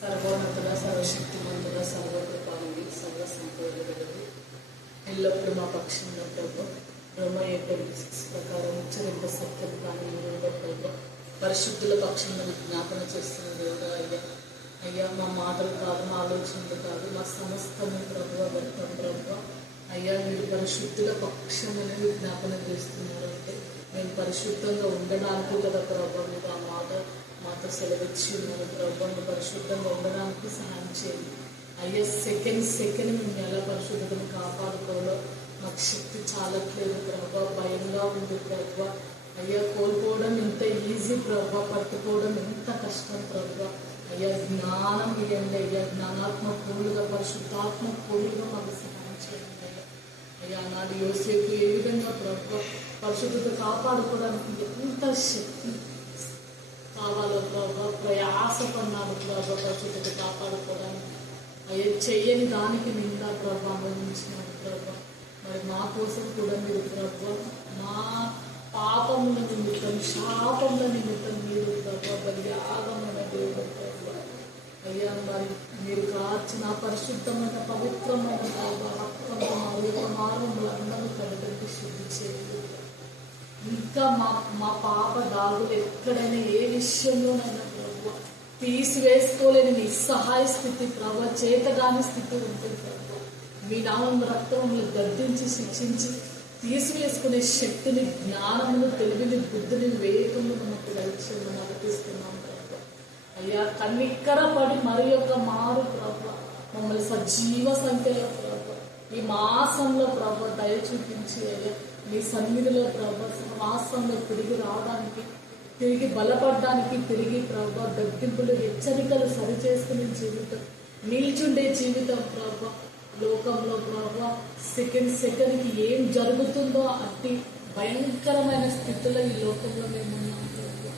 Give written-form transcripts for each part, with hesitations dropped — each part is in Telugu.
సర్వోన్నతుడ, సర్వశక్తిమంతుడ, సర్వకృపానిధి, సర్వ సంపూర్ణుడది, ఎల్లప్పుడూ మా పక్షంలో ప్రభు. రోమ 8:6 ప్రకారం ఉచ్చరింప సత్యం కానీ ప్రభు పరిశుద్ధుల పక్షంలో జ్ఞాపన చేస్తున్న దేవుడు అయ్యా మా మాటలు కాదు, మా ఆలోచనలు కాదు, మా సమస్తము ప్రభు వ్యక్తం ప్రభు. అయ్యా మీరు పరిశుద్ధుల పక్షం అనేది జ్ఞాపన చేస్తున్నారు అంటే మేము పరిశుద్ధంగా ఉండడానికి కదా ప్రభు మీరు ఆ మాట మాతో సెలవిచ్చి ఉన్నారు ప్రభు. మీరు పరిశుద్ధంగా ఉండడానికి సహాయం చేయండి అయ్యా. సెకండ్ మేము ఎలా పరిశుద్ధతను కాపాడుకోవాలో మాకు శక్తి చాలట్లేదు ప్రభు, భయంగా ఉంది ప్రభు. అయ్యా కోల్పోవడం ఎంత ఈజీ ప్రభు, పట్టుకోవడం ఎంత కష్టం ప్రభు. అయ్యా జ్ఞానం ఇవ్వండి అయ్యా, జ్ఞానాత్మక పూలుగా పరిశుద్ధాత్మ పూలుగా మాకు సహాయం చేయండి అయ్యా. అయ్యా నాడు యోసేపు ఏ విధంగా ప్రభు పరిశుద్ధత కాపాడుకోవడానికి ఎంత శక్తి కావాలో ప్రభు ప్రయాసపడినాడు ప్రభు పరిశుద్ధత కాపాడుకోవడానికి. అయ్యా చెయ్యని దానికి నిందా ప్రభు అనుభవించినాడు ప్రభు. మరి మా కోసం కూడా మీరు ప్రభు మా పాపముల నిమిత్తం శాపముల నిమిత్తం మీరు ప్రభు బలియాగమైన దేవుడు ప్రభు. అయ్యా మరి మీరు కార్చిన పరిశుద్ధమైన పవిత్రమైన రక్తంతో మా యొక్క మార్గములందరూ కడగండి, శుద్ధి చేయండి. ఇంకా మా పాప దాగులు ఎక్కడైనా ఏ విషయంలోనైనా ప్రభు తీసివేసుకోలేని నిస్సహాయ స్థితి ప్రభు, చేతగాని స్థితి ఉంటుంది ప్రభు. మీ నామం రక్తములు గద్దించి శిక్షించి తీసివేసుకునే శక్తిని, జ్ఞానమును, తెలివిని, బుద్ధిని, వివేకమును మనకు దయచేయమని అర్థిస్తున్నాం ప్రభు. అయ్యా కన్నిక్కర పడి మరి యొక్క మారు ప్రభు మమ్మల్ని సజీవ సంఖ్యలో ప్రభు ఈ మాసంలో ప్రభు దయ చూపించి అయ్యా మీ సన్నిధిలో ప్రభు మాసంలో తిరిగి రావడానికి, తిరిగి బలపడడానికి, తిరిగి ప్రభు దగ్గింపులు హెచ్చరికలు సరిచేసుకునే జీవితం, నిల్చుండే జీవితం ప్రభు. లోకంలో ప్రభు సెకండ్కి ఏం జరుగుతుందో అట్టి భయంకరమైన స్థితిలో ఈ లోకంలో మేము ఉన్నాం ప్రభు.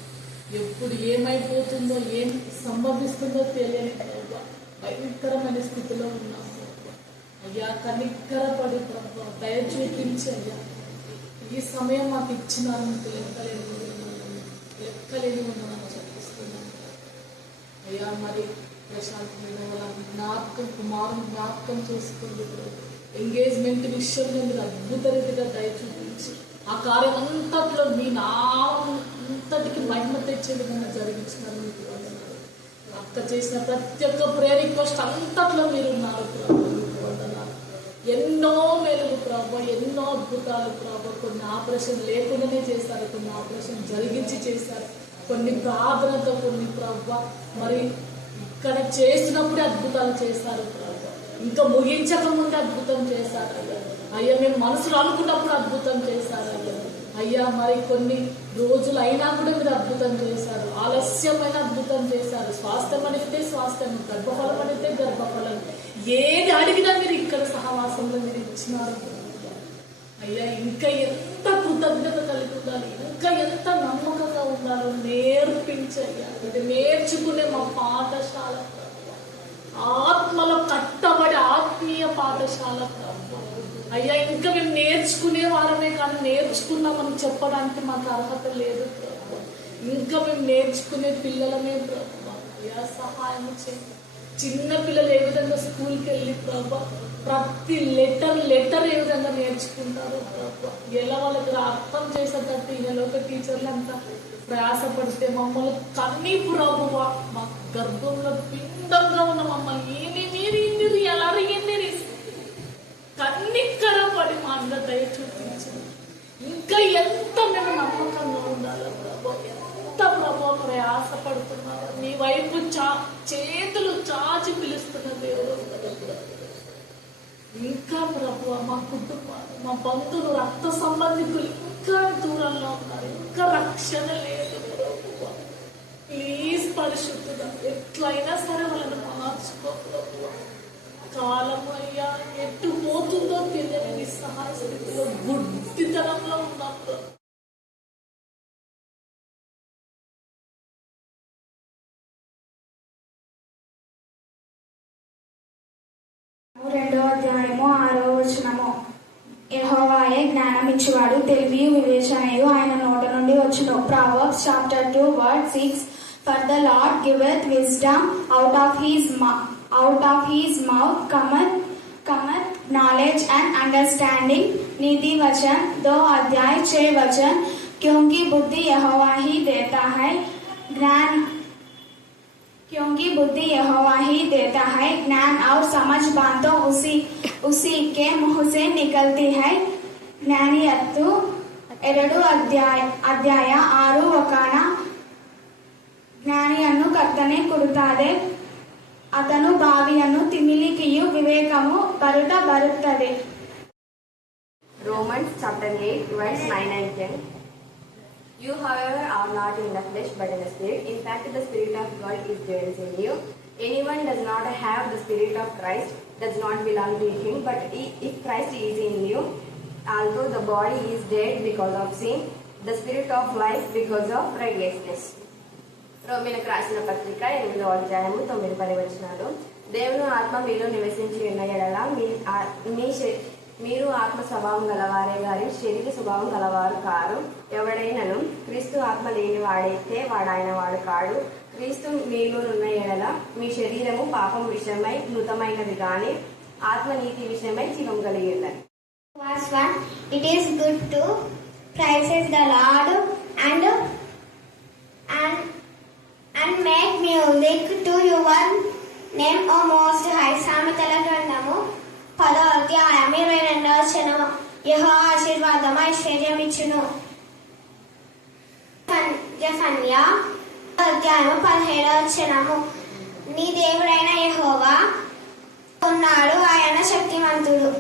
ఎప్పుడు ఏమైపోతుందో ఏం సంభవిస్తుందో తెలియని ప్రభు భయంకరమైన స్థితిలో ఉన్నాం ప్రభు. అయ్యా కనిక్కరపడి ప్రభు దయ చూపించి అయ్యా ఈ సమయం మాకు ఇచ్చినారు, మీకు లెక్కలేని ఉన్నామని చెప్పిస్తున్నాం అయ్యా. మరి ప్రశాంతమైన వాళ్ళ జ్ఞాపకం, కుమారుని జ్ఞాపకం చేసుకోండి ప్రభు. ఎంగేజ్మెంట్ విషయంలో మీరు అద్భుత రీతిగా దయ చూపించి ఆ కార్యం అంతట్లో మీ నామం అంతటికి మహిమ తెచ్చే విధంగా జరిగించినారు. మీకు వందనాలు. అక్క చేసిన ప్రతి ఒక్క ప్రేయర్ రిక్వెస్ట్ అంతట్లో మీరు ఉన్నారు ప్రభు, మీకు వందనాలు. ఎన్నో మేలులు ప్రభు, ఎన్నో అద్భుతాలు ప్రభు. కొన్ని ఆపరేషన్ లేకుండానే చేశారు, కొన్ని ఆపరేషన్ జరిగించి చేశారు, కొన్ని ప్రార్థనతో, కొన్ని ప్రభు మరి ఇక్కడ చేసినప్పుడే అద్భుతాలు చేశారు ప్రభు. ఇంకా ముగించక ముందే అద్భుతం చేశారు అయ్యా. అయ్యా మేము మనసులో అనుకున్నప్పుడు అద్భుతం చేశారు అయ్యా. అయ్యా మరి కొన్ని రోజులు అయినా కూడా మీరు అద్భుతం చేశారు, ఆలస్యమైన అద్భుతం చేశారు. స్వాస్థ్యం అడిగితే స్వాస్థ్యం, గర్భఫలం అడిగితే గర్భఫలం, ఏది అడిగినా మీరు ఇక్కడ సహవాసంలో మీరు ఇచ్చినారు అయ్యా. ఇంకా ఎంత కృతజ్ఞత కలిగి ఉండాలి, ఇంకా ఎంత నమ్మకంగా ఉండాలో నేర్పించయ్యా. ఇది నేర్చుకునే మా పాఠశాల ఆత్మలో కట్టబడి ఆత్మీయ పాఠశాల అయ్యా. ఇంకా మేము నేర్చుకునే వారమే కానీ నేర్చుకున్నామని చెప్పడానికి మాకు అర్హత లేదు ప్రభు. ఇంకా మేము నేర్చుకునే పిల్లలమే ప్రభు. అయ్యా సహాయం చేయండి. చిన్న పిల్లలు ఏ విధంగా స్కూల్కి వెళ్ళి ప్రభు ప్రతి లెటర్ ఏ విధంగా నేర్చుకుంటారు ప్రభు, ఎలా వాళ్ళకి అర్థం చేసేటట్టు ఈయనలోక టీచర్లు అంతా ప్రయాసపడితే మమ్మల్ని కన్నీ ప్రభువ మా గర్భంలో పిండంగా ఉన్న మమ్మల్ని మీరు ఎలా కన్నిక్కరపడి మా అంద దయ చూపించండి. ఇంకా ఎంత మేము నమ్మకంగా ఉండాలి ప్రభు, ఎంత ప్రభు ప్రయాసపడుతున్నారు. మీ వైపు చేతులు చాచి పిలుస్తున్న దేవుడు ఇంకా ప్రభు మా కుటుంబాలు, మా బంధువులు, రక్త సంబంధికులు ఇంకా దూరంలో ఉన్నారు, ఇంకా రక్షణ లేదు ప్రభు. ప్లీజ్ పరిశుద్ధుడా ఎట్లయినా సరే వాళ్ళని మార్చుకో ప్రభు. కాలం అయ్యా ఎట్టు పోతుందో తెలియని నిస్సహాయ స్థితిలో గుడ్డితనంలో ఉన్నాం ప్రభు. 2వ అధ్యాయము 6వ వచనము. యెహోవాయే జ్ఞానమిచ్చువాడు, తెలివియు వివేచనయు ఆయన నోట నుండి వచ్చును. Proverbs chapter 2 verse 6. For the Lord giveth wisdom, out of his mouth cometh knowledge and understanding. नीति वचन 2 अध्याय 6 वचन, क्योंकि बुद्धि यहोवा ही देता है ज्ञान और समझ बातों उसी के मुंह से निकलती है. ಜ್ಞಾನಿಯತ್ತು 2 ಅಧ್ಯಾಯ 6 ವಚನ, ಜ್ಞಾನಿಯನ್ನು ಕರ್ತನೆ ಕೊಡುತ್ತಾರೆ, అతను భావిಯನ್ನು తిమిలికియు వివేకము బరుತ್ತದೆ. Romans chapter 8 verse 9 and 10. You however are not in the flesh but in the spirit. In fact the spirit of God is dwells in you. Anyone does not have the spirit of Christ does not belong to him. But if Christ is in you, although the body is dead because of sin, the spirit of life because of righteousness. రోమీయులకు రాసిన పత్రిక 8వ అధ్యాయము 9-10 వచనాలు. దేవుని ఆత్మ మీలో నివసించి ఉన్న యెడల మీరు ఆత్మ స్వభావం గలవారే గాని శరీర స్వభావం గలవారు కారు. ఎవడైనను క్రీస్తు ఆత్మ లేని వాడైతే వాడాయన వాడు కాడు. క్రీస్తు మీలో ఉన్న యెడల మీ శరీరము పాపం విషయమై మృతమైనది గాని ఆత్మ నీతి విషయమై జీవం కలిగి ఉన్నది. Verse 1. It is good to praise the Lord and make music to your name, O Most High. సామెతల గ్రంథము 10వ అధ్యాయం 22వ వచనము. యెహోవా ఆశీర్వాదము ఐశ్వర్యమిచ్చును. జెఫన్యా అధ్యాయము 17వ వచనము. నీ దేవుడైన యెహోవా ఉన్నాడు, ఆయన శక్తిమంతుడు.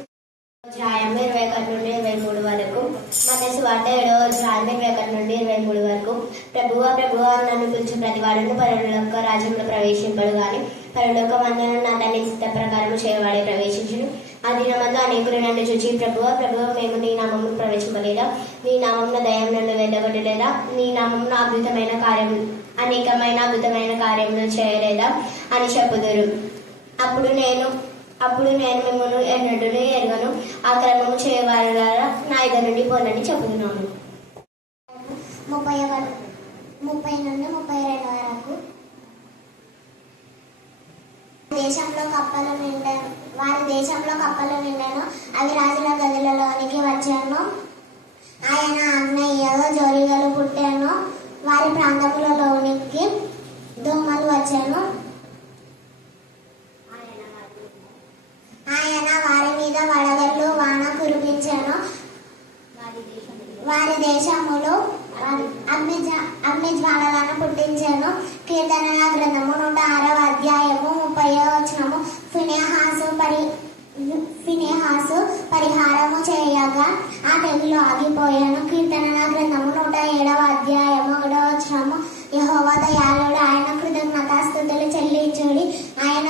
అధ్యాయం 21 నుండి 23 వరకు. మత్తయి సువార్త 7వ అధ్యాయం 21 నుండి 23 వరకు. ప్రభువా నన్ను పిలిచి ప్రతివాడును పరలోక రాజ్యంలో ప్రవేశింపడు గాని పరలోకమందున నా తండ్రి చిత్త ప్రకారం చేయవాడే ప్రవేశించును. ఆ దినమందు అనేకులు నన్ను చూచి ప్రభువా మేము నీ నామమును ప్రవేశింపలేదా, నీ నామమున దయ్యం నన్ను వెళ్ళగొట్టలేదా, నీ నామమున అనేకమైన అద్భుతమైన కార్యములు చేయలేదా అని చెప్పుదురు. అప్పుడు నేను మిమ్మల్ని ఎన్నడూ ఎరగను, ఆ క్రమము చేయవారు నా ఎదురు నుండి పోనని చెబుతున్నాను. 30 నుండి 32 వరకు. వారి దేశంలో కప్పలు నిండాను, అవి రాజుల గదులలోనికి వచ్చాను. ఆయన ఆగ్నేయలో జోలిగలు పుట్టాను, వారి ప్రాంతములలోనికి దోమలు వచ్చాను. ఆయన వారి మీద వడగళ్ళు వాన కురిపించాను. వారి దేశములో అగ్ని జ్వాలలను పుట్టించాను. కీర్తనల గ్రంథము 106వ అధ్యాయము 30వ వచనము. ఫినెహాసు పరిహారము చేయగా ఆ తెగులు ఆగిపోయాను. కీర్తనల గ్రంథము 107వ అధ్యాయము 1వ వచనము. యెహోవా దయాళుడు, ఆయన కృతజ్ఞతాస్తుతులు చెల్లించుడి, ఆయన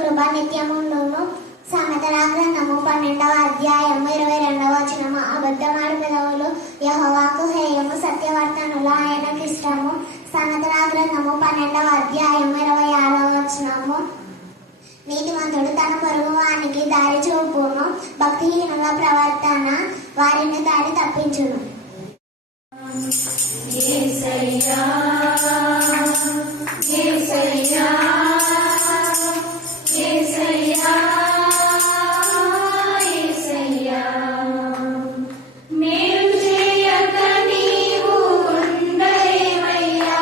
కృప నిత్యముండును. సామెతల గ్రంథము 12వ అధ్యాయము 22వ వచనము. అబద్ధమాడు పెదవులు యెహోవాకు హేయము, సత్యవర్తనులు ఆయనకు ఇష్టము. సామెతల గ్రంథము 12వ అధ్యాయము 26వ వచనము. నీతిమంతుడు తన పొరుగు వానికి దారి చూపును, భక్తిహీనుల ప్రవర్తన వారిని దారి తప్పించును. మేలు చేయగా నీవు ఉండలేవయ్యా.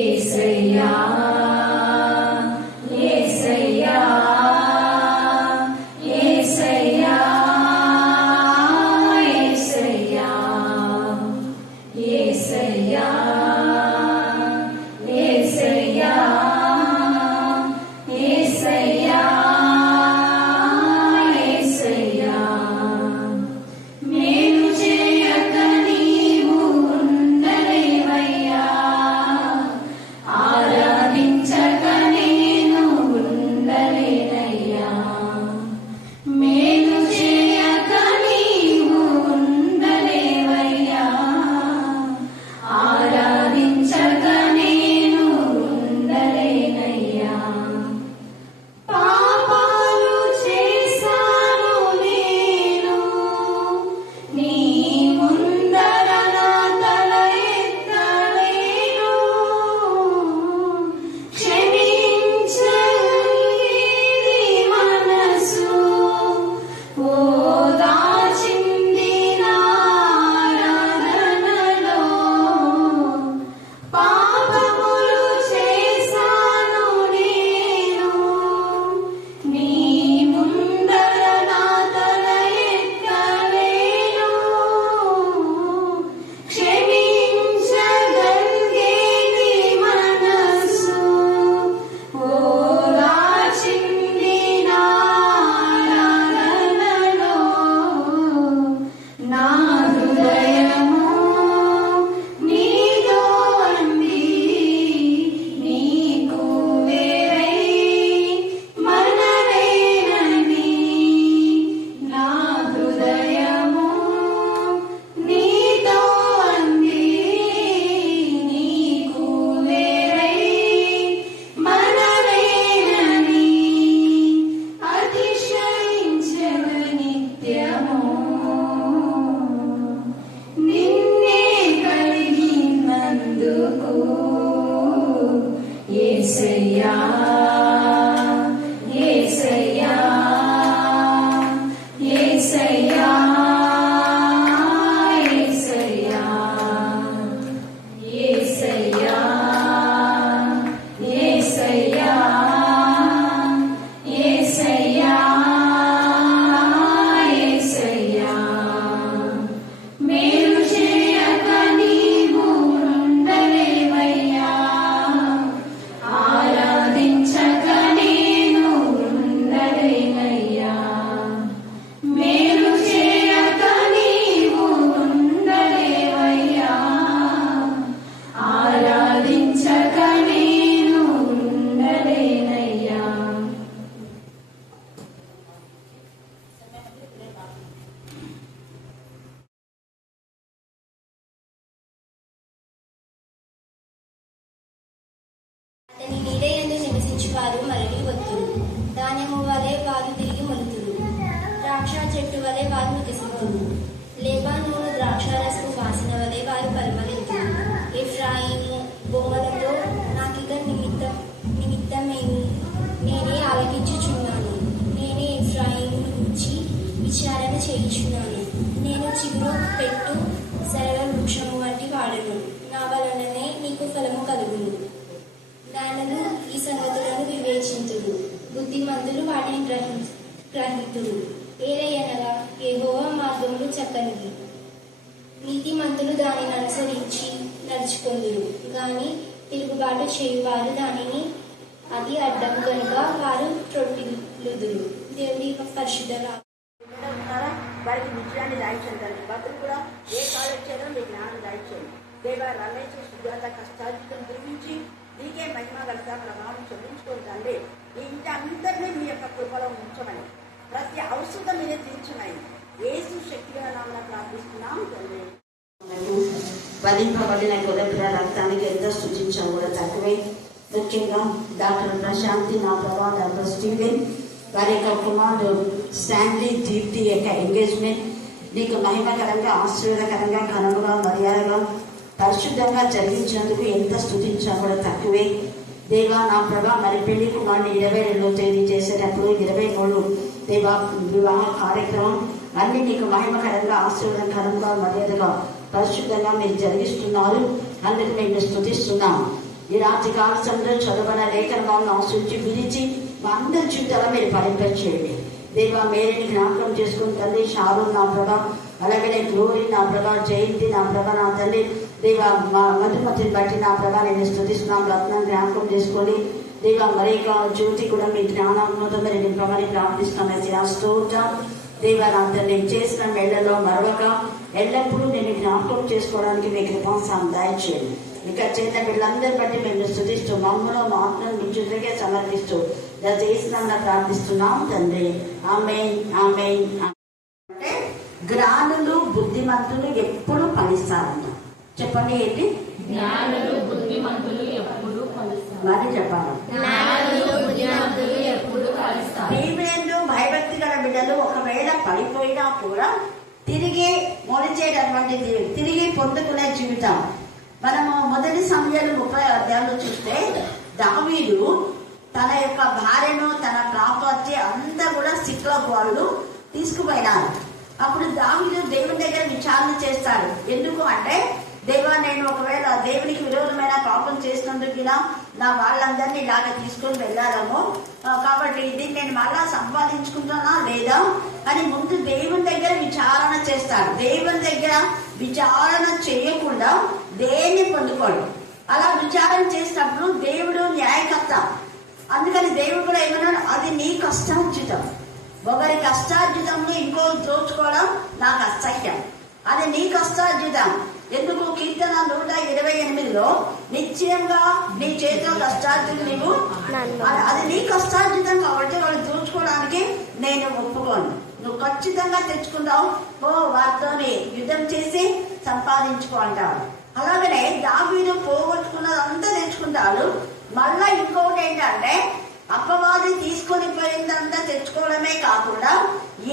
యేసయ్యా యేసయ్యా యేసయ్యా యేసయ్యా యేసయ్యా యేసయ్యా యేసయ్యా యేసయ్యా మేలు చేయక నీవు ఉండలేవయ్యా ఆరాధించక నేను ఉండలేనయ్యా మేలు చేయక నీవు ఉండలేవయ్యా ఆరాధించక నేను ఉండలేనయ్యా పాపాలు చేశాను నేను నీ ముందర నా తల ఎత్తలేను క్షమించగలిగేది మనసు ఓదార్చింది నా ఆరాధనలో పాపములు చేశాను నేను నీ ముందర నా తల ఎత్తలేను క్షమించగలిగేది మనసు ఓదార్చింది నా ఆరాధనలో నా హృదయము నీతో అంది నీకు వేరై మనలేనని నా హృదయము నీతో అంది నీకు వేరై మనలేనని అతిశయించెను నిత్యము నిన్నే కలిగినందుకు యేసయ్యా యేసయ్యా యేసయ్యా యేసయ్యా యేసయ్యా యేసయ్యా యేసయ్యా యేసయ్యా మేలు చేయక నీవు ఉండలేవయ్యా ఆరాధించక నేను ఉండలేనయ్యా మేలు చేయక నీవు ఉండలేవయ్యా ఆరాధించక నేను ఉండలేనయ్యా అతని నీడయందు నివసించువారు మరలి వత్తురు ధాన్యము వలె వారు తిరిగి మొలుతురు ద్రాక్ష చెట్టు వలె వారు వికసింతురు లేబానోను ద్రాక్షారసము వాసన వలె వారు పరిమళింతురు ఎఫ్రాయిము బొమ్మలతో నాకిక నిమిత్తమేమి నేనే ఆలకించుచున్నాను నేనే ఎఫ్రాయిము గురించి విచారణ చేయుచున్నాను నేను చిగురు పెట్టు సరళ వృక్షము వంటి వాడను నా వలననే నీకు ఫలము కలుగును జ్ఞానులు ఈ సంగతులను వివేచింతురు బుద్ధిమంతులు వాటిని గ్రహితురు ఏలయనగా యెహోవా మార్గములు చక్కనివి నీతిమంతులు దానిని అనుసరించి నడుచుకొందురు గాని తిరుగుబాటు చేయువారు దానిని అది అడ్డము కనుక వారు త్రొట్టిల్లుదురు దేవుని యొక్క పరిశుద్ధ ఉన్నారా వారికి విజయాన్ని దాయించండి భద్రులు కూడా ఏ కాలేజ్ చేయడం మీ జ్ఞానం దాయించండి దేవ రమేష్ సుజాత కష్టార్జితం గురించి నీకే మహిమ గలత ప్రభావం చెల్లించుకుంటండి ఈ ఇంటి అందరినీ మీ యొక్క కృపలో ఉంచమని ప్రతి ఔషధం మీద తీర్చమని యేసు శక్తిగా నామన ప్రార్థిస్తున్నాం తండ్రి. వధింపబడిన గొర్రెపిల్ల రక్తానికి ఎంత సూచించాం కూడా తక్కువే. ముఖ్యంగా డాక్టర్ ప్రశాంతి, నా ప్రభా డాక్టర్ స్టీవెన్, వారి యొక్క కుమారుడు స్టాన్లీ దీప్తి యొక్క ఎంగేజ్మెంట్ నీకు మహిమకరంగా, ఆశీర్వాదకరంగా, ఘనముగా, మర్యాదగా, పరిశుద్ధంగా జరిగించినందుకు ఎంత స్తుతించాం కూడా తక్కువే. దేవా నా ప్రభా మరి పెళ్లి కుమారుని 22వ తేదీ చేసేటప్పుడు 23 దేవా వివాహ కార్యక్రమం అన్ని నీకు మహిమకరంగా, ఆశీర్వాదకరంగా, మర్యాదగా, పరిశుద్ధంగా మీరు జరిగిస్తున్నారు. అందుకు మేము స్తుతిస్తున్నాం. ఈ రాత్రి కాల సమయంలో చదువున లేఖనాలను ఆశించి విరిచి మా అందరి జీవితాల్లో మీరు ఫలింపచేయండి. దేవా మేరీని జ్ఞాపకం చేసుకుని తండ్రి, షారూన్ నా ప్రభా, అలాగే గ్లోరీ నా ప్రభా, జయంతి నా ప్రభా, నా తల్లి దేవా మా మధుమతిని బట్టి నా ప్రభా నేను స్తుతిస్తున్నాం. రత్నాన్ని జ్ఞాపకం చేసుకోండి దేవా, మరేక జ్యోతి కూడా మీ జ్ఞానాత్మతో మీరు నింపమని ప్రార్థిస్తున్నాం. స్తోత్రం దేవా, నా తల్లి చేసిన మెళ్ళలో మరొక ఎల్లప్పుడూ నేను జ్ఞాపకం చేసుకోవడానికి మీ కృపాను దయచేయండి. ఇంకా చిన్న బిడ్డలందరి బట్టి మేము స్తుతిస్తూ మమ్మల్ని మా ఆత్మను మీ చేతులకే సమర్పిస్తూ చేసిన ప్రార్థిస్తున్నాం తండ్రి. ఆమేన్ ఆమేన్. అంటే జ్ఞానులు బుద్ధిమంతులు ఎప్పుడు ఫలిస్తారంట. చెప్పండి ఏంటి? జ్ఞానులు బుద్ధిమంతులు ఎప్పుడు ఫలిస్తారు. మరి చెప్పాలి. జ్ఞానులు బుద్ధిమంతులు ఎప్పుడు ఫలిస్తారు. దీవెనలు భయభక్తి గల బిడ్డలు ఒకవేళ పడిపోయినా కూడా తిరిగి మొలిచేటటువంటిది, తిరిగి పొందుకునే జీవితం. మనము మొదటి సమయాలు 30 అధ్యాయంలో చూస్తే దావీదు తన యొక్క భార్యను, తన ప్రాపర్టీ అంతా కూడా సిక్లకు వాళ్ళు తీసుకుపోయినారు. అప్పుడు దావీదు దేవుని దగ్గర విచారణ చేస్తాడు. ఎందుకు అంటే, దేవా నేను ఒకవేళ దేవునికి విరోధమైన పాపం చేసినందుకు నా వాళ్ళందరినీ ఇలాగ తీసుకొని వెళ్ళారేమో, కాబట్టి ఇది నేను మళ్ళా సంపాదించుకుంటున్నా లేదా అని ముందు దేవుని దగ్గర విచారణ చేస్తాడు. దేవుని దగ్గర విచారణ చేయకుండా దేన్ని పొందుకోడు. అలా విచారణ చేసినప్పుడు దేవుడు న్యాయకర్త. అందుకని దేవుడు కూడా ఏమన్నాడు, అది నీ కష్టార్జితం. ఒకరి కష్టార్జితంలో ఇంకో దోచుకోవడం నాకు అసహ్యం. అది నీ కష్టార్జితం. ఎందుకు? కీర్తన 128లో నిశ్చయంగా నీ చేతిలో కష్టార్జితం నీవు, అది నీ కష్టార్జితం కాబట్టి వాళ్ళు దోచుకోవడానికి నేను ఒప్పుకోను. నువ్వు ఖచ్చితంగా తెచ్చుకుంటావు, వారితోని యుద్ధం చేసి సంపాదించుకో అంటాడు. అలాగనే దావీదు పోగొట్టుకున్నదంతా తెచ్చుకుంటాడు. మళ్ళా ఇంకొకటి ఏంటంటే, అపవాది తీసుకొని పోయిందంతా తెచ్చుకోవడమే కాకుండా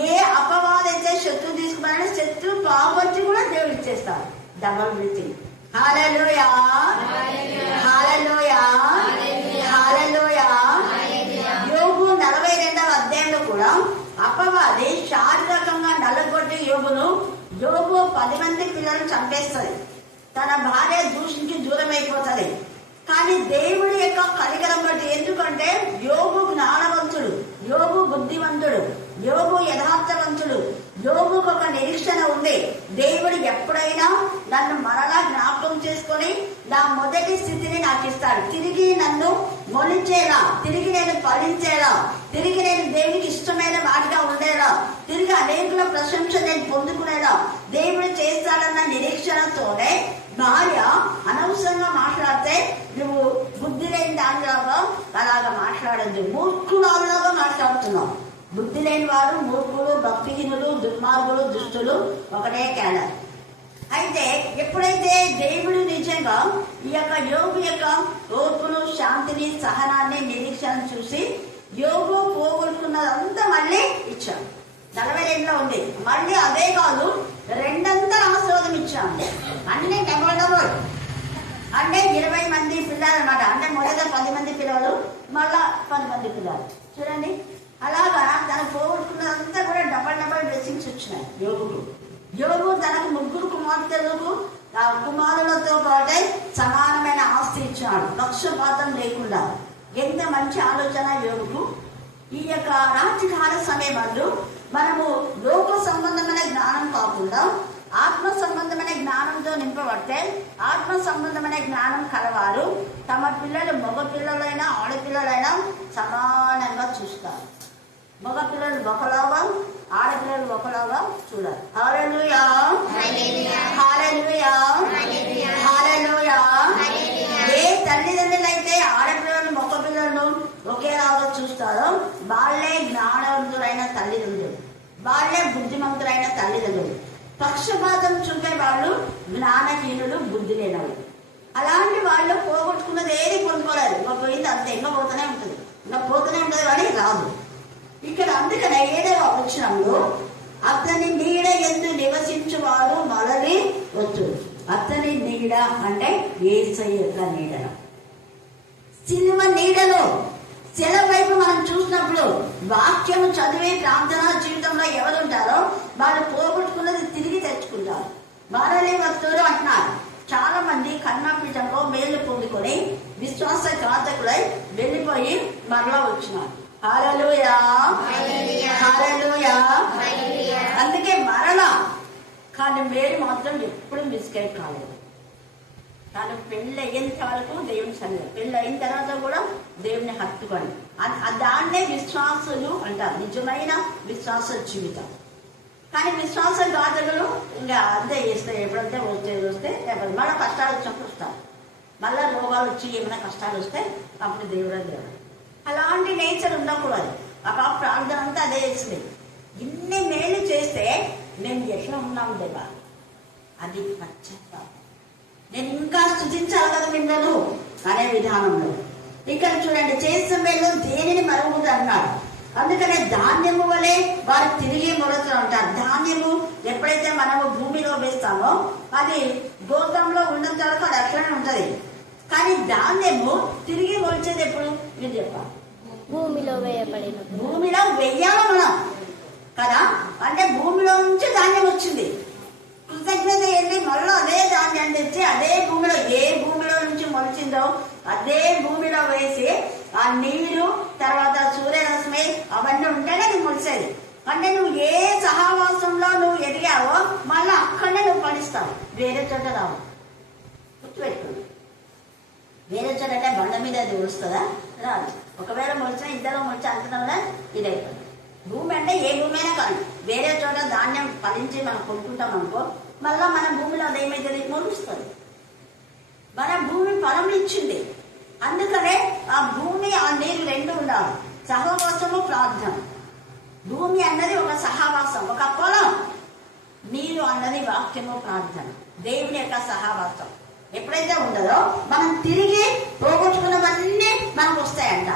ఏ అపవాది అయితే శత్రువు తీసుకుపోయినా శత్రు ప్రాపర్టీ కూడా దేవుడు ఇచ్చేస్తాడు. Double breathing. Hallelujah hallelujah hallelujah. యోబు 42వ అధ్యాయంలో కూడా అపవాది శారీరకంగా నల్లగొట్టి యోబు 10 మంది పిల్లలను చంపేస్తుంది. తన భార్య దూషించి దూరం అయిపోతుంది. కానీ దేవుడి యొక్క కనికరం బట్టి, ఎందుకంటే యోబు జ్ఞానవంతుడు, యోబు బుద్ధివంతుడు, యోబు యథార్థవంతుడు, యోబుకు ఒక నిరీక్షణ ఉంది. దేవుడు ఎప్పుడైనా నన్ను మరలా జ్ఞాపకం చేసుకొని నా మొదటి స్థితిని నాకు ఇస్తాడు. తిరిగి నన్ను మొలించేలా, తిరిగి నేను ఫలించేలా, తిరిగి నేను దేవునికి ఇష్టమైన వాటిగా ఉండేలా, తిరిగి అనేకుల ప్రశంస నేను పొందుకునేలా దేవుడు చేస్తాడన్న నిరీక్షణతోనే భార్య అనవసరంగా మాట్లాడితే నువ్వు బుద్ధి లేని దానిలాగా అలాగా మాట్లాడద్దు. మూర్ఖులాగా మాట్లాడుతున్నావు. బుద్ధి లేని వారు మూర్ఖులు, భక్తిహీనులు, దుర్మార్గులు, దుష్టులు ఒకటే కేడర్. అయితే ఎప్పుడైతే దేవుడు నిజంగా ఈ యొక్క యోబు యొక్క ఓర్పును, శాంతిని, సహనాన్ని, నిరీక్షణ చూసి యోబు పోగొట్టుకున్నదంతా మళ్ళీ ఇచ్చాడు. 42లో ఉంది. మళ్ళీ అదే కాదు, 2 ఆశీర్వాదం ఇచ్చాను. అన్ని డబల్ అంటే 20 మంది పిల్లలు అనమాట. అంటే మొదట 10 మంది పిల్లలు, మళ్ళా 10 మంది పిల్లలు. చూడండి, అలాగా తను పోగొట్టుకున్నదంతా కూడా డబల్ బ్లెస్సింగ్స్ వచ్చినాయి యోగుకు. యోగు తనకు 3 కుమార్తెలకు కుమారులతో పాటే సమానమైన ఆస్తి ఇచ్చాడు, పక్షపాతం లేకుండా. ఎంత మంచి ఆలోచన యోగుకు. ఈ యొక్క రాత్రికాల సమయంలో మనము లోక సంబంధమైన జ్ఞానం కాకుండా ఆత్మ సంబంధమైన జ్ఞానంతో నింపబడితే, ఆత్మ సంబంధమైన జ్ఞానం కలవారు తమ పిల్లలు, మగ పిల్లలైనా ఆడపిల్లలైనా సమానంగా చూస్తారు. మగ పిల్లలు ఒకలాగా, ఆడపిల్లలు ఒకలాగా చూడాలి. హల్లెలూయా హల్లెలూయా హల్లెలూయా. ఏ తల్లిదండ్రులైతే ఆడపిల్లలు మగ పిల్లలను ఒకేలాగా చూస్తారో వాళ్ళే జ్ఞానవంతులైన తల్లిదండ్రులు, వాళ్ళే బుద్ధిమంతులైన తల్లిదండ్రులు. పక్షపాతం చూపే వాళ్ళు జ్ఞానహీనులు, బుద్ధి లేనవాళ్ళు. అలాంటి వాళ్ళు పోగొట్టుకున్నది ఏది పొందుకోలేదు. ఇంకా పోయింది అంతే, ఇంకా పోతూనే ఉంటుంది, ఇంకా పోతూనే ఉంటుంది కానీ రాదు. ఇక్కడ అందుకనే 7వ వచనంలో అతని నీడ ఎందు నివసించువాడు మరలి వచ్చు. అతని నీడ అంటే యేసయ్య యొక్క నీడలో, సిలువ నీడలో. శిల వైపు మనం చూసినప్పుడు వాక్యం చదివే ప్రార్థనా జీవితంలో ఎవరు ఉంటారో వాళ్ళు పోగొట్టుకున్నది తిరిగి తెచ్చుకుంటారు. మరలి వస్తువులు అంటున్నారు. చాలా మంది కర్ణపీఠంలో మేలు పొందుకొని విశ్వాసఘాతకులై వెళ్ళిపోయి మరలా వచ్చినారు. హల్లెలూయా, హల్లెలూయా. అందుకే మరలా. కానీ మేరీ మాత్రం ఎప్పుడు మిస్గైడ్ కాలేదు. తాను పెళ్ళి అయ్యేంత వరకు దేవుని సన్నిధి, పెళ్ళి అయిన తర్వాత కూడా దేవుని హత్తుకొని దాన్నే విశ్వాసులు అంటారు, నిజమైన విశ్వాస జీవితం. కానీ విశ్వాసఘాతకులు ఇంకా అంతే చేస్తాయి. ఎప్పుడంటే వస్తే మళ్ళీ కష్టాలు వచ్చినప్పుడు వస్తారు, మళ్ళీ రోగాలు వచ్చి ఏమైనా కష్టాలు వస్తే అప్పుడు దేవుడే దేవుడు. అలాంటి నేచర్ ఉండకూడదు. ఒక ప్రార్థన అంతా అదే చేస్తుంది. ఇన్ని మేలు చేస్తే మేము ఎట్లా ఉన్నాం దేవా, అది పశ్చాత్తాపం. నేను ఇంకా స్తుతించాలి కదా మిమ్మల్ని అనే విధానంలో. ఇక్కడ చూడండి, చేసిన మేలు దేనిని మరుగుతుంది అన్నాడు. అందుకనే ధాన్యము వలె వారు తిరిగి మొలతలు అంటారు. ధాన్యము ఎప్పుడైతే మనము భూమిలో వేస్తామో అది గోతంలో ఉన్నంత వరకు అది అట్లనే ఉంటది. కానీ ధాన్యము తిరిగి మొలిచేది ఎప్పుడు మీరు చెప్పాలి? భూమిలో వేయబడిన, భూమిలో వెయ్యాలి మనం కదా. అంటే భూమిలో నుంచి ధాన్యం వచ్చింది. కృతజ్ఞత వెళ్ళి మళ్ళీ అదే ధాన్యాన్ని తెచ్చి అదే భూమిలో, ఏ భూమిలో నుంచి మొలిచిందో అదే భూమిలో వేసి ఆ నీరు తర్వాత సూర్యరశ్మి అవన్నీ ఉంటేనే అది మొలిసేది. అంటే నువ్వు ఏ సహవాసంలో నువ్వు ఎదిగావో మళ్ళీ అక్కడనే నువ్వు పడిస్తావు, వేరే చోట రావు. గుర్తుపెట్టుకోండి, వేరే చోట అంటే బండ మీద అది వస్తుందా? రాదు. ఒకవేళ మొలిచినా ఇద్దరు మొలిచి అంతడం వల్ల ఇదైపోతుంది. భూమి అంటే ఏ భూమి అయినా కానీ వేరే చోట ధాన్యం ఫలించి మనం కొనుక్కుంటాం అనుకో, మళ్ళా మన భూమిలో అదేమైతుంది? మొలుస్తుంది. మన భూమి ఫలం ఇచ్చింది. అందుకనే ఆ భూమి ఆ నీరు రెండు ఉండాలి. సహవాసము ప్రార్థన. భూమి అన్నది ఒక సహవాసం, ఒక పొలం. నీరు అన్నది వాక్యము ప్రార్థన, దేవుని యొక్క సహవాసం. ఎప్పుడైతే ఉండదో మనం తిరిగి పోగొట్టుకున్నవన్నీ మనకు వస్తాయంట.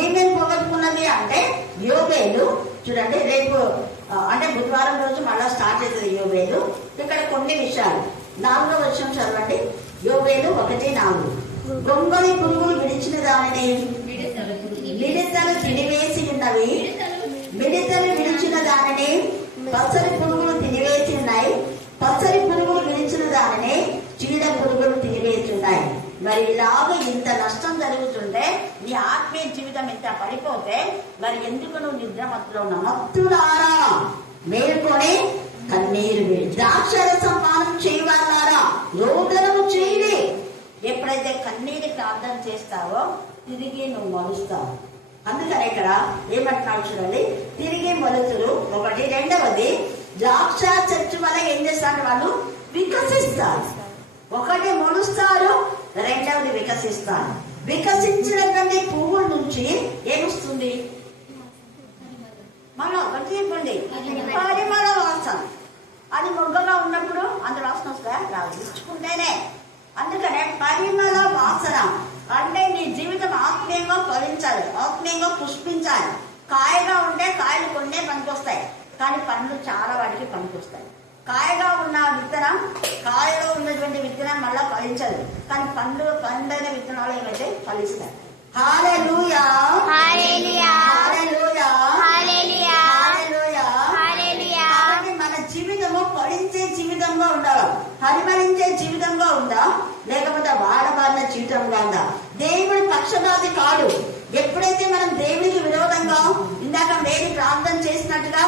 ఏమేమి పోగొట్టుకున్నవి అంటే యోబేలు. చూడండి, రేపు అంటే బుధవారం రోజు మళ్ళా స్టార్ట్ అవుతుంది యోబేలు. ఇక్కడ కొన్ని విషయాలు 4వ వచనం చదవండి. యోబేలు 1:4. గొంగళి పురుగులు విడిచిన దానిని మిడతలు తినివేసి ఉన్నవి, మిడతలు విడిచిన దానిని పచ్చని పురుగులు తినివేసి ఉన్నాయి, పచ్చని పురుగులు విడిచిన దానిని చీడ పురుగులు తినివేసి ఉన్నాయి. మరి ఇలాగ ఇంత నష్టం జరుగుతుంటే, నీ ఆత్మీయ జీవితం ఇంత పడిపోతే మరి ఎందుకు నువ్వు నిద్రమత్తులో ఉన్నావు? మత్తులారా మేల్కొని కన్నీరు ద్రాక్షరసం పానం చేయవాలారా రోదనము చేయండి. ఎప్పుడైతే కన్నీరు ప్రార్థన చేస్తావో తిరిగి నువ్వు మొలుస్తావు. అందుకని ఇక్కడ ఏమంటున్నావు చూడండి, తిరిగి మొలుతురు ఒకటి. రెండవది, ద్రాక్ష చెట్టు వల్ల ఏం చేస్తారు? వాళ్ళు వికసిస్తారు. ఒకటి మొలుస్తారు, రెండవది వికసిస్తారు. వికసించినటువంటి పువ్వుల నుంచి ఏమొస్తుంది? మనం ఒకటి చెప్పండి, పరిమళ వాసన. అది మొగ్గగా ఉన్నప్పుడు అంత వాసన వస్తుందా? రాదు, ఇచ్చుకుంటేనే. అందుకనే పరిమళ వాసన అంటే నీ జీవితం ఆత్మీయంగా ఫలించాలి, ఆత్మీయంగా పుష్పించాలి. కాయగా ఉంటే కాయలు కొన్నే పనికొస్తాయి, కానీ పండ్లు చాలా వాటికి పనికొస్తాయి. కాయగా ఉన్న విత్తనం, కాయలో ఉన్నటువంటి విత్తనం మళ్ళా ఫలించదు, కానీ పండైన విత్తనాలు ఏమైతే ఫలిస్తాయి. హల్లెలూయా, హల్లెలూయా, హల్లెలూయా, హల్లెలూయా, హల్లెలూయా. కాబట్టి మన జీవితము ఫలించే జీవితంగా ఉండాలి, పరిమళించే జీవితంగా ఉందా, లేకపోతే వాడబారిన జీవితంగా ఉందా? దేవుడి పక్షపాతి కాదు. ఎప్పుడైతే మనం దేవుడికి విరోధంగా ఇందాక మేలు ప్రార్థన చేసినట్టుగా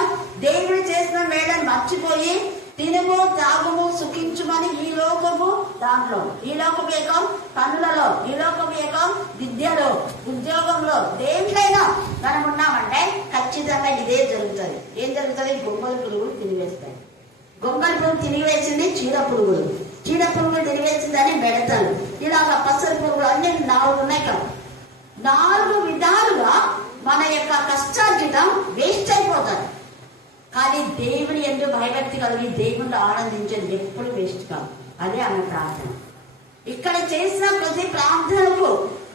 దేవుడు చేసిన మేళను మర్చిపోయి తినుము తాగుము సుఖించుమని ఈ లోకము దాంట్లో, ఈ లోకపు ఏకం పనులలో, ఈ లోకపు ఏకం విద్యలో, ఉద్యోగంలో, దేంట్లైనా మనం ఉన్నామంటే ఖచ్చితంగా ఇదే జరుగుతుంది. ఏం జరుగుతుంది? గొంగళి పురుగులు తినివేస్తాయి. గొంగళి పురుగు తినివేసింది చీడ పురుగులు, చీడ పురుగులు తినివేసిందని బెడతలు, ఇలాగ పచ్చడి పురుగులు అన్ని 4 ఉన్నాయి కదా. 4 విధాలుగా మన యొక్క కష్టార్జితం వేస్ట్ అయిపోతుంది. కానీ దేవుని యందు భయభక్తి కలిగి దేవుణ్ణి ఆనందించేది ఎప్పుడు వేస్ట్ కాదు. అదే ఆమె ప్రార్థన. ఇక్కడ చేసిన ప్రతి ప్రార్థనకు,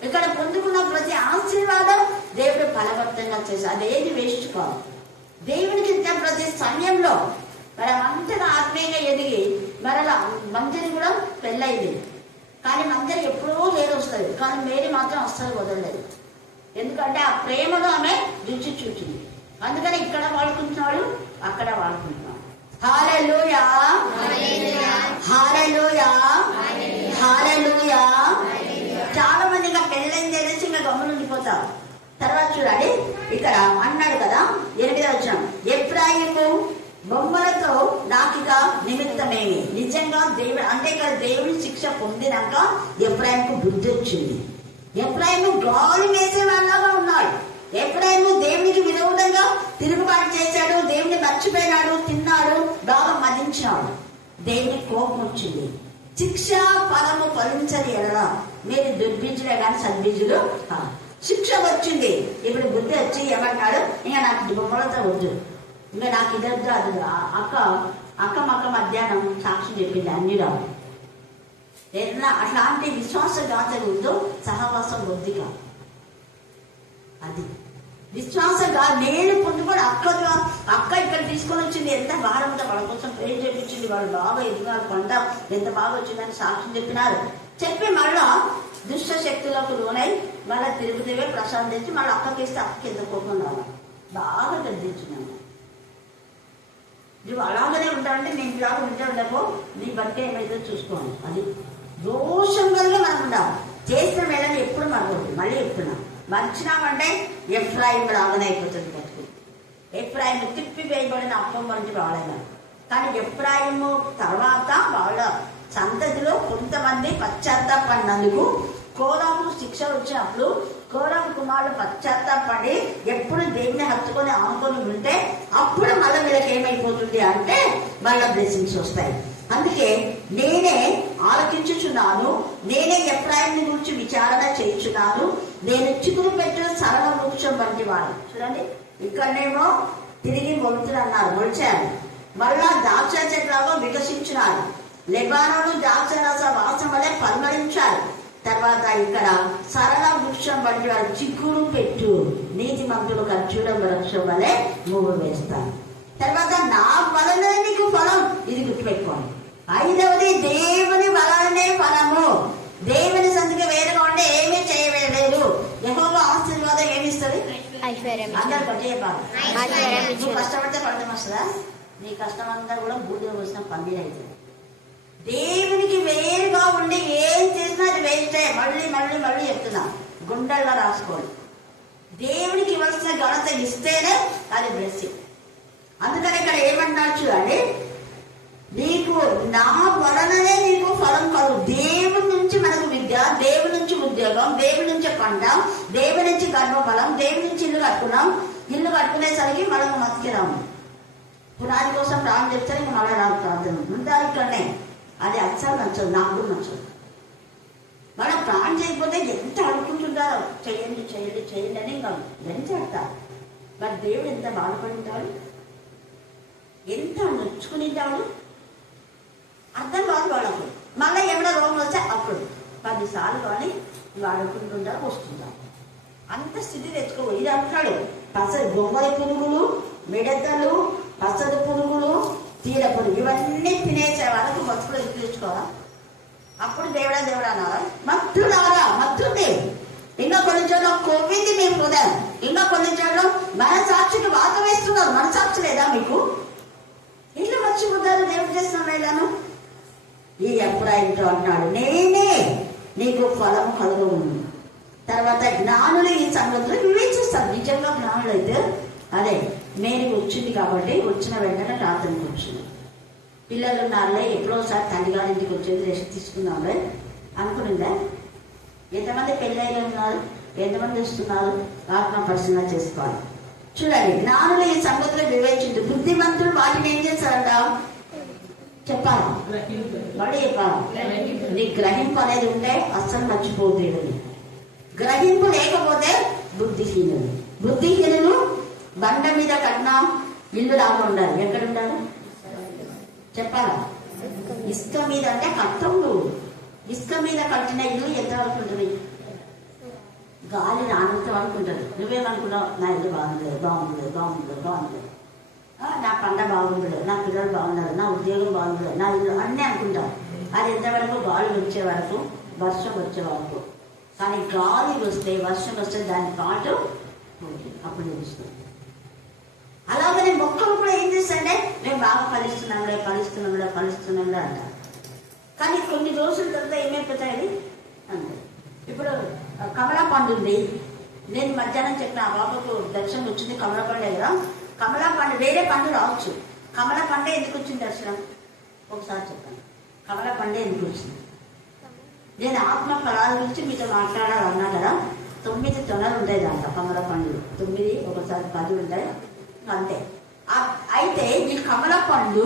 ఇక్కడ పొందుకున్న ప్రతి ఆశీర్వాదం దేవుడు ఫలభక్తంగా చేశాడు. అదేది వేస్ట్ కాదు. దేవునికి ఇచ్చిన ప్రతి సమయంలో మనం అంతగా ఆత్మీయంగా ఎదిగి మరలా మందిరి కూడా పెళ్ళయింది. కానీ మందిరి ఎప్పుడూ లేరు వస్తుంది, కానీ మేరీ మాత్రం అస్సలు వదలలేదు. ఎందుకంటే ఆ ప్రేమలో ఆమె రుచి చూచింది. అందుకని ఇక్కడ వాడుకుంటున్నాడు, అక్కడ వాడుకుంటున్నాడు. హల్లెలూయా, హల్లెలూయా, హల్లెలూయా. చాలా మంది ఇంకా గమ్ములు ఉండిపోతావు. తర్వాత చూడండి, ఇక్కడ అన్నాడు కదా 8వ వచనం, ఎఫ్రాయిము బొమ్మలతో నాకిక నిమిత్తమేమి. నిజంగా దేవుడు అంటే ఇక్కడ దేవుడి శిక్ష పొందినాక ఎఫ్రాయిముకు బుద్ధి వచ్చింది. ఎఫ్రాయిము గాలి వేసే వాళ్ళగా ఉన్నాడు. ఎఫ్రాయిము దేవునికి విరోధంగా తిరుగుబాటు చేశాడు, దేవుని మర్చిపోయినాడు, తిన్నాడు, బాగా మదించాడు. దేవునికి కోపం వచ్చింది. శిక్ష ఫలము ఫలించని ఎడలా మీరు దుర్బీజులే కానీ సద్బీజులు. శిక్ష వచ్చింది. ఇప్పుడు బుద్ధి వచ్చి ఏమన్నాడు, ఇంకా నాకు బొమ్మలతో వద్దు, ఇంకా నాకు ఇదొద్దు అది. అక్క మధ్యాహ్నం సాక్షి చెప్పింది అన్నిరా. అట్లాంటి విశ్వాసఘాతకులతో సహవాసం వద్దుగా. అది విశ్వాసంగా నేను పొందుకొని అక్క ఇక్కడ తీసుకొని వచ్చింది. ఎంత భారంతో వాళ్ళ కోసం ప్రేర్ చేయించింది. వాళ్ళు బాగా ఎదిగారు, పంట ఎంత బాగా వచ్చిందని సాక్ష్యం చెప్పినారు. చెప్పి మళ్ళా దుష్ట శక్తులకు లోనై మళ్ళీ తిరుగుతూవే ప్రశాంతించి మళ్ళీ అక్కకిస్తే అక్కకి ఎంత కోపం రావాలి. బాగా గద్దించున్నాను. నువ్వు అలాగనే ఉంటావంటే నేను ఇలాగ ఉంటే ఉండపో, నీ బట్టే ఏమైతే చూసుకోను. అది దోషం కలిగి మనం ఉండాలి. చేసిన వేళని ఎప్పుడు మరొకటి మళ్ళీ చెప్తున్నాం. మర్చినామంటే ఎఫ్రాయిం లాగానే అయిపోతుంది బతుకు. ఎఫ్రాయిం తిప్పి వేయబడిన అప్పం వంటి వాళ్ళైనా. కానీ ఎఫ్రాయిము తర్వాత వాళ్ళ సంతతిలో కొంతమంది పశ్చాత్తాపడినందుకు కోరాకు శిక్ష వచ్చినప్పుడు కోరాకు కుమారుడు పశ్చాత్తాపడి ఎప్పుడు దేవుని హత్తుకొని ఆనుకొని ఉంటే అప్పుడు మళ్ళీ వీళ్ళకి ఏమైపోతుంది అంటే మళ్ళీ బ్లెస్సింగ్స్ వస్తాయి. అందుకే నేనే ఆలకించుచున్నాను, నేనే ఎఫ్రాయిముని గురించి విచారణ చేయించున్నాను. నేను చిగురు పెట్టిన సరళ వృక్షం వంటి వాడు. చూడండి, ఇక్కడనేమో తిరిగి మొలుతులు అన్నారు, మొలిచారు. మళ్ళా ద్రాక్ష చెట్లాగా వికసించినారు. లెబానోను ద్రాక్ష రస వాసం వలె పరిమళించారు. తర్వాత ఇక్కడ సరళ వృక్షం వంటి వారు చిక్కుడు పెట్టు, నీతి మంతులు ఖర్జూర వృక్షం వలె మూడు వేస్తారు. తర్వాత నా వలనే నీకు ఫలం. ఇది గుర్తుపెట్టుకోండి. 5వది దేవుని వలనే ఫలము. దేవుని సంధికి వేరుగా ఉంటే ఏమీ చేయలేదు. యెహోవా ఆశీర్వాదం ఏమిస్తుంది? అందరు పట్టేపాలి. నువ్వు కష్టపడితే ఫలితం వస్తుందా? నీ కష్టం అంతా కూడా బూడిలో వచ్చిన పన్నీరు అవుతుంది. దేవునికి వేరుగా ఉండి ఏం చేసినా అది వేస్టే. మళ్ళీ మళ్ళీ మళ్ళీ చెప్తున్నా, గుండెల్లో రాసుకోండి. దేవునికి ఇవ్వాల్సిన ఘనత ఇస్తేనే అది బ్లెస్సింగ్. అందుకని ఇక్కడ ఏమంటున్నారు చూడండి, నీకు నా వలననే నీకు ఫలం కలుగు. దేవుడి నుంచి మనకు విద్య, దేవుడి నుంచి ఉద్యోగం, దేవుడి నుంచి పంట, దేవుడి నుంచి గర్భఫలం, దేవుడి నుంచి ఇల్లు కట్టుకున్నాం. ఇల్లు కట్టుకునేసరికి మనకు మతికిరాము. పునాది కోసం ప్రాణం చెప్తే ఇంక మళ్ళీ రాదు ప్రార్థన ఉంటారు ఇక్కడనే. అది అస్సలు నచ్చదు, నాకు నచ్చదు. మనం ప్రాణం చేయకపోతే ఎంత అనుకుంటుంటారో, చేయండి చేయండి చేయండి అని ఇంకా వెంటాడతారు. మరి దేవుడు ఎంత బాధపడి ఉంటాడు, ఎంత నొచ్చుకుని ఉంటాడు, అర్థం కాదు వాళ్ళకు. మళ్ళీ ఏమైనా రోగం వస్తే అప్పుడు 10 సార్లు కానీ వాడుకుంటుంటారు, వస్తుంటారు. అంత స్థితి తెచ్చుకో. ఇది అంటాడు, బొమ్మల పురుగులు, మిడతలు, పసరు పురుగులు, తీర పురుగు ఇవన్నీ తినేసే వాళ్ళకు బతుకులు తెచ్చుకోవాలా? అప్పుడు దేవుడా దేవుడా అన్నారా? మత్తు రారా? మత్తుంది. ఇంకా కొన్ని చోట్ల కొవ్వింది మీ హృదయం. ఇంకా కొన్ని చోట్ల మనసాక్షికి వాత వేస్తున్నారు. మనసాక్షి లేదా మీకు? ఇల్లు మర్చిపోతారు దేవుడు చేస్తున్న వేళను. ఈ ఎఫ్రాయిముతో అంటున్నాడు, నేనే నీకు ఫలం కలుగు. తర్వాత జ్ఞానులు ఈ సంగతులు వివేచిస్తారు. నిజంగా జ్ఞానులు అయితే అదే మేరీకి వచ్చింది కాబట్టి వచ్చిన వెంటనే ప్రార్థనకు వచ్చింది. పిల్లలు ఉన్నారులే, ఎప్పుడోసారి తండ్రిగారింటికి వచ్చేది రెస్ట్ తీసుకుందాంలే అనుకునిందా? ఎంతమంది పెళ్ళైన ఉన్నారు, ఎంతమంది వస్తున్నారు? ఆత్మ పరిశీలన చేసుకోవాలి. చూడండి, జ్ఞానులు ఈ సంగతులు వివేచించు. బుద్ధిమంతులు వాటిని ఏం చేస్తారంట చెప్పాలి, మళ్ళీ చెప్పాలి. నీ గ్రహింపు అనేది ఉంటే అస్సలు మర్చిపోతేడు. గ్రహింపు లేకపోతే బుద్ధిహీనులు. బుద్ధిహీనులు బండ మీద కట్టిన ఇల్లు లాగా ఉండాలి. ఎక్కడ ఉండాలి చెప్పాలా? ఇసుక మీద అంటే కట్టండు. ఇసుక మీద కట్టిన ఇల్లు ఎంతవరకు ఉంటుంది? గాలి రానంత వరకు ఉంటుంది. నువ్వేమనుకున్నావు? నా ఇల్లు బాగుంది బాగుంది బాగుంది బాగుంది, నా పంట బాగుంది, నా పిల్లలు బాగున్నారు, నా ఉద్యోగం బాగుంది, నా ఇల్లు అన్నీ అనుకుంటాం. అది ఎంతవరకు? గాలి వచ్చే వరకు, వర్షం వచ్చే వరకు. కానీ గాలి వస్తే, వర్షం వస్తే దాని పాటు అప్పుడు తెలుస్తుంది. అలాగనే మొక్కలు కూడా ఏం చేస్తాయంటే మేము బాగా ఫలిస్తున్నాంలే ఫలిస్తున్నాంలే ఫలిస్తున్నాంలే అంటారు. కానీ కొన్ని రోజుల తర్వాత ఏమైపోతాయని అంతే ఇప్పుడు కమలా పండు ఉంది. నేను మధ్యాహ్నం చెప్పిన ఆ బాబుకు దర్శనం వచ్చింది కమలా పండు కదా. కమలా పండు వేరే పండు రావచ్చు, కమలా పండే ఎందుకు వచ్చింది దర్శనం? ఒకసారి చెప్పండి, కమలా పండే ఎందుకు వచ్చింది? నేను ఆత్మ ఫలాల గురించి మీతో మాట్లాడాలన్నా కదా. 9 తొనలు ఉంటాయి దాంట్లో కమల పండ్లు, 9 ఒకసారి 10 ఉంటాయి అంతే. అయితే ఈ కమల పండు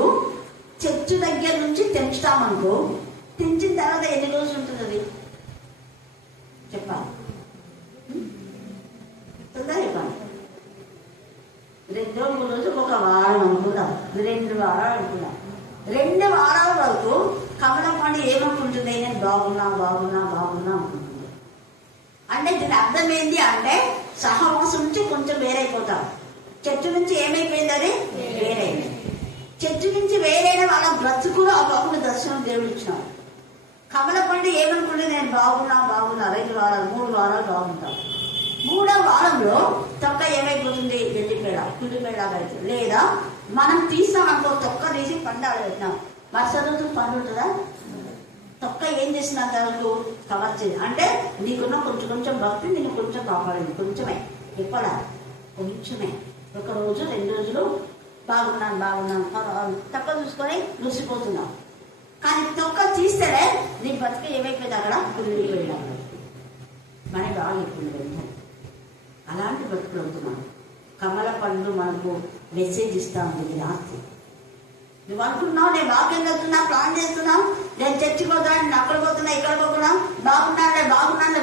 చెట్టు దగ్గర నుంచి తెంచుతామనుకో, తెంచిన తర్వాత ఎన్ని రోజులు ఉంటుంది అది చెప్పాలి? చెప్పండి. 2 3 రోజులు, ఒక వారం అనుకుందాం, 2 వారాలు అనుకుందాం. 2 వారాల వరకు కమల పండు ఏమనుకుంటుంది? నేను బాగున్నా బాగున్నా బాగున్నా అనుకుంటుంది. అంటే దీని అర్థం ఏంటి అంటే సహవాసం నుంచి కొంచెం వేరైపోతాం. చెట్టు నుంచి ఏమైపోయింది? అది వేరైంది. చెట్టు నుంచి వేరైన వాళ్ళ బ్రతుకులు ఆ బాబుని దర్శనం దేవుడు ఇచ్చినాడు. కమల పండు ఏమనుకుంటే నేను బాగున్నా బాగున్నా 2 వారాలు 3 వారాలు బాగుంటాం. 3వ వారంలో తొక్క ఏమైపోతుంది? ఎల్లిపేడ కుళ్ళిపేడగా అవుతుంది. లేదా మనం తీస్తామనుకో, తొక్క తీసి పండు పెట్టినాం, మరుసటి రోజు పండు ఉంటుందా? తొక్క ఏం చేసిన అంతవరకు కవర్ చేయాలి. అంటే నీకున్న కొంచెం కొంచెం భక్తి నేను కొంచెం కాపాడింది, కొంచెమే, ఎప్పలా కొంచెమే. 1 రోజు 2 రోజులు బాగున్నాను బాగున్నాను తొక్క చూసుకొని మురిసిపోతున్నావు. కానీ తొక్క తీస్తేనే నీ బతుకు ఏమైపోయింది? అక్కడ కుళ్ళిపోయినాడు. మన బాగా ఇప్పుడు అలాంటి బతుకులు అవుతున్నాను. కమల పండు మనకు మెసేజ్ ఇస్తా ఉంది. ఆస్తి నువ్వు అనుకున్నావు నేను వాక్యం వెళ్తున్నా, ప్లాన్ చేస్తున్నావు, నేను చర్చికి పోతున్నా, నేను అక్కడ పోతున్నా, ఇక్కడ పోతున్నా,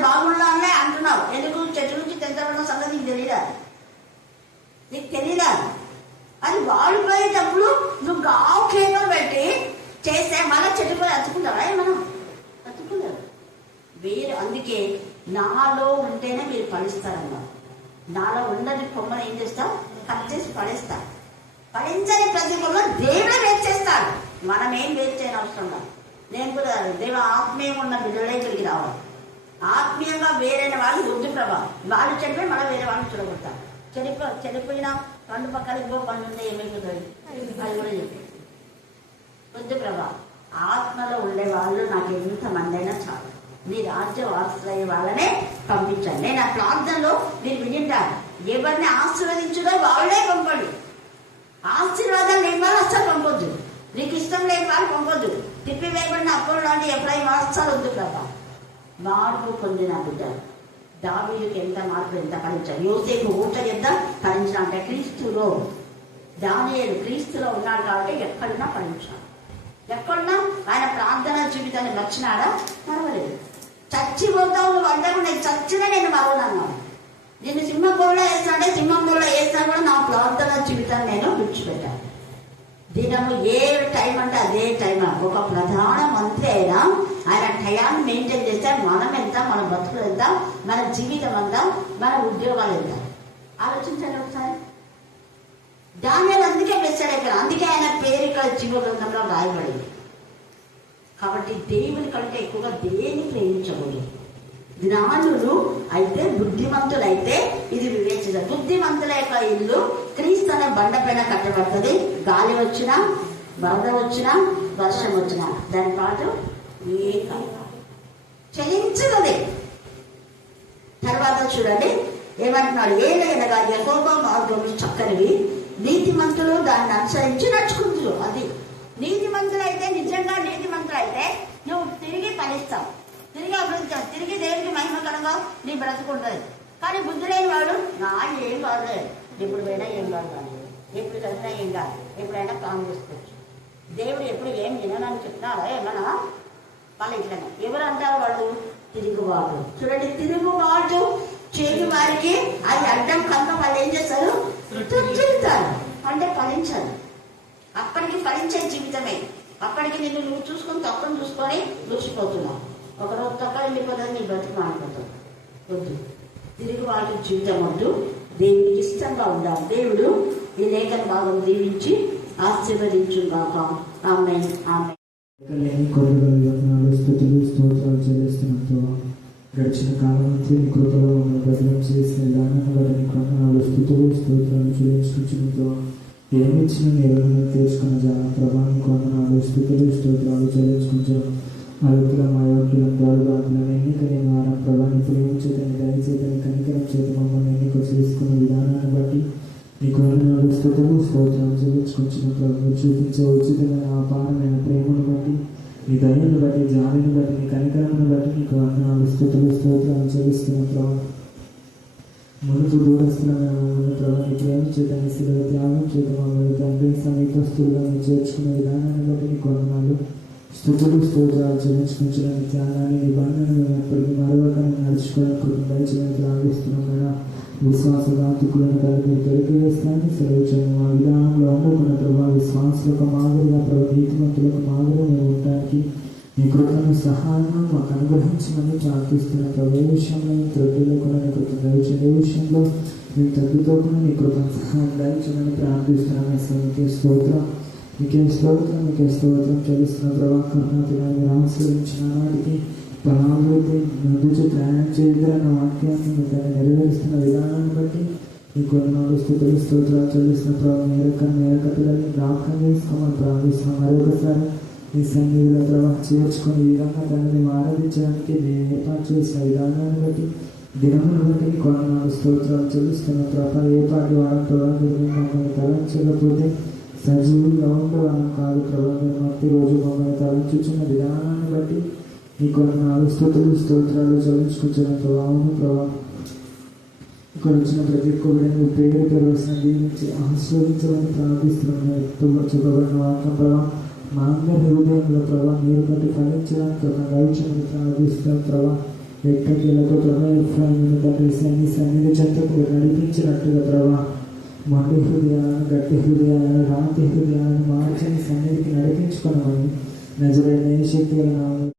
బాగున్నానులే అంటున్నావు. ఎందుకు? చర్చి నుంచి తెంచబడిన సంగతి నీకు తెలియదా? నీకు తెలియదా? అది వాళ్ళు పోయేటప్పుడు నువ్వు గావు కేకలు పెట్టి చేస్తే మళ్ళీ చెట్టు పోయి అతుకుంటారా? ఏమన్నా అతుకున్నారు వేరు. అందుకే నాలో ఉంటేనే మీరు ఫలిస్తారన్నా. నాలో ఉన్నది కొమ్మలు ఏం చేస్తాం? కట్ చేసి పడేస్తా. ఫలించని ప్రతి కొమ్మ దేవుడే వేరు చేస్తాడు, మనం ఏం వేరు చేయని అవసరం లేదు. నేను కూడా దేవ ఆత్మీయంగా ఉన్న బిడ్డలే ఇక్కడికి రావాలి. ఆత్మీయంగా వేరైన వాళ్ళు వద్దు ప్రభా. వాళ్ళు చెప్పి మనం వేరే వాళ్ళని చూడగొడతాం. చెడిపోయిన పండు పక్కన ఇంకో పండు ఉంటే ఏమైపోతుంది? అది కూడా చెప్పి వద్దు ప్రభా. ఆత్మలో ఉండే వాళ్ళు నాకు ఎంతమంది అయినా చాలు, నీ రాజ్య వారసులయ్యే వాళ్ళనే పంపించాను. నేను ఆ ప్రార్థనలో మీరు వినింటారు, ఎవరిని ఆశీర్వదించుదో వాళ్ళే పంపండి. ఆశీర్వాదాలు లేని వాళ్ళు అస్సలు పంపొద్దు, నీకు ఇష్టం లేని వాళ్ళు పంపొద్దు. తిప్పి వేయబడిన అప్పుడు లాంటి ఎప్పుడైనా అస్సలు వద్దు ప్రభా. మార్పు పొందిన బిడ్డ దావీదుకి ఎంత మార్పు, ఎంత ఫలించాడు. యోసేపు ఊట ఎంత ఫలించిన అంటే క్రీస్తులో, దానియేలు క్రీస్తులో ఉన్నాడు కాబట్టి ఎక్కడున్నా ఫలించాడు. ఎక్కడున్నా ఆయన ప్రార్థన జీవితాన్ని నచ్చినాడా? మరవలేదు. చచ్చిపోతావు నువ్వు అందరూ, నేను చచ్చినా నేను మరవనన్నాను. నేను సింహం బోర్లో వేస్తానంటే సింహం బోర్లో వేసినా కూడా నా ప్రార్థన జీవితాన్ని నేను విడిచిపెట్టాను. దినము ఏ టైం అంటే అదే టైం. ఒక ప్రధాన మంత్రి అయినా ఆయన టయాన్ని మెయింటైన్ చేస్తే మనం ఎంత, మన బతుకులు ఎంత, మన జీవితం ఎంత, మన ఉద్యోగాలు ఎంత ఆలోచించండి ఒకసారి. దానిలో అందుకే మెచ్చాడు, అందుకే ఆయన పేరు ఇక్కడ జీవ గ్రంథంలో రాయబడింది. కాబట్టి దేవుని కంటే ఎక్కువగా దేన్ని ప్రేమించకూడదు. జ్ఞానులు అయితే, బుద్ధిమంతులైతే ఇది వివేచించారు. బుద్ధిమంతుల యొక్క ఇల్లు క్రీస్తు అనే బండ పైన కట్టబడుతుంది. గాలి వచ్చినా, వరద వచ్చినా, వర్షం వచ్చినా దాని పాటు ఏ చలించదు. తర్వాత చూడండి ఏమంటున్నాడు? ఏదైనా యెహోవా మార్గము చక్కనివి, నీతిమంతులు దాన్ని అనుసరించి నడుచుకుంటారు. అది నీతిమంతులైతే, నిజంగా నీతిమంతులైతే నువ్వు తిరిగి ఫలిస్తావు, తిరిగి అభివృద్ధి, తిరిగి దేవుడికి మహిమకరంగా నీ బ్రతుకుంటుంది. కానీ బుద్ధి లేని వాడు నా ఏం కాదు, ఎప్పుడు పోయినా ఏం కాదు, కానీ ఎప్పుడు కలిసినా ఏం కాదు, ఎప్పుడైనా ప్లాన్ చేసుకోవచ్చు. దేవుడు ఎప్పుడు ఏం వినని చెప్తున్నారా? ఏమన్నా వాళ్ళు ఇట్లనే ఎవరు అంటారు? వాళ్ళు తిరుగుబాటు. చూడండి, తిరుగుబాటు చేతి వారికి అది అడ్డం కనుక వాళ్ళు ఏం చేస్తారు? చెప్తారు అంటే ఫలించాలి. అప్పటికి ఫలించే జీవితమే. అప్పటికి నువ్వు చూసుకొని తప్పని చూసుకొని దూసిపోతున్నావు. ఒకరోజు తప్ప వెళ్ళిపోతుంది, నీ బతుకు మారిపోతావు. వద్దు, తిరిగి వాళ్ళ జీవితం వద్దు, దేవుడికి ఇష్టంగా ఉండాలి. దేవుడు ఈ లేఖన భాగం దీవించి ఆశీర్వదించుగాక. ఆమేన్. ఆమేన్. స్తుతులు స్తోత్రాలు చెల్లిస్తున్నట్టు గడిచిన కాలం నుంచి నీ కృపలో ఉన్న భద్రం చేసిన విధానంలో నీ కొందనాలు స్తుతులు స్తోత్రాలు చెల్లించుకుంటూ ఏమి ఇచ్చిన నిర్వహణ తీసుకున్న ప్రభావం కొందనాలు స్తుతులు స్తోత్రాలు చెల్లించుకుంటూ అయోగ్యులం అయోగ్యులం గౌరవాకులం ఎన్నిక నేను వారం ప్రభావం చేసుకున్న విధానాన్ని బట్టి నీకు వందనాలు, స్తుతులు, స్తోత్రాలు చెల్లించుకుంటున్న ప్రభు. మీరు చూపించే ఉచితమైన అపారమైన ప్రేమను బట్టి, నీ దయను బట్టి, జాలిని బట్టి, నీ కనికరమును బట్టి నీకు వందనాలు, స్తుతులు, స్తోత్రాలు చెల్లిస్తున్న ప్రభు. మునుపు దూరస్తులమైన మమ్మల్ని ప్రభు నీ ప్రేమ చేత, నీ శిలువ త్యాగం చేత మమ్మల్ని తండ్రి సమీపస్తులుగా మీరు చేర్చుకునే విధానాన్ని బట్టి నీకు వందనాలు, స్తుతులు, స్తోత్రాలు చెల్లించుకుంటున్న నీ త్యాగాన్ని, నీ బంధను మేము ఎప్పటికీ మరొకరిని నడుచుకోవడానికి కృపను దయచేయమని ప్రార్థిస్తున్నాం. విశ్వాసఘాతకులను కలిపి పెరిగి వేస్తాన్ని సెలవుచను. ఆ విధానంలో అందుకున్న ప్రభావ విశ్వాసులకు మాదిరిగా ప్రభు నీతిమంతులకు మాదిరిగా మేము ఉండడానికి నీ కృపను సహాయం మాకు అనుగ్రహించమని ప్రార్థిస్తున్న ప్రభు. ఏ విషయంలో మేము త్రొద్దులోకుండా నీ కృపను దయచేయండి, ఏ విషయంలో మేము తగ్గుతోకుండా నీ కృపను సహాయం దయచేయమని ప్రార్థిస్తున్నాం. మీకే స్తోత్రం, మీకే స్తోత్రం, మీకే స్తోత్రం చెల్లిస్తున్న ప్రభా. కరుణాతిగా మీరు ఆశీర్వదించిన నాటికి పరావృతి ముందు ప్రయాణం చేయగలన్న వాక్యాన్ని మీకు నెరవేరుస్తున్న విధానాన్ని బట్టి మీకు వందనాలు, స్తుతులు, స్తోత్రాలు చెల్లిస్తున్న ప్రభావ. మేరక పిల్లల్ని జ్ఞాపకం చేసుకోమని ప్రార్థిస్తున్నాం. మరొకసారి ఈ సన్నిధిలో ప్రభావ చేర్చుకొని ఈ విధంగా దాన్ని మేము ఆరాధించడానికి మేము ఏర్పాటు చేసిన విధానాన్ని బట్టి, దినమును బట్టి నీకు వందనాలు, స్తోత్రాలు చెల్లిస్తున్న ప్రభావ. ఏ పాటి వారం ప్రభావ మీరు మమ్మల్ని తలంచకపోతే సజీవులుగా ఉండేవాళ్ళం కాదు ప్రభావ. మీరు ప్రతిరోజు మమ్మల్ని తలంచుచున్న విధానాన్ని బట్టి నీకు వందనాలు, స్తుతులు, స్తోత్రాలు చెల్లించుకుంటున్న ప్రభావము ప్రభావ. ఇక్కడ వచ్చిన ప్రతి ఒక్కరిని పేరు పెరవలసిన దీవించి ఆశీర్వదించమని ప్రార్థిస్తున్నాను. చెప్పబడిన వాక్యం ప్రభావ మా అందరి హృదయంలో ప్రభావ మీరు బట్టి ఫలించడానికి ఒక దైవచమని ప్రార్థిస్తున్నాం ప్రభావ. ఎక్కడికి ప్రభావం తండ్రి సన్నిధి చెంతకు నడిపించినట్టుగా ప్రభావ మొండి హృదయాలను, గట్టి హృదయాలను, రాతి హృదయాలను మార్చని సన్నిధికి నడిపించుకున్నామని నజరేయుని యేసు శక్తి గల నామములో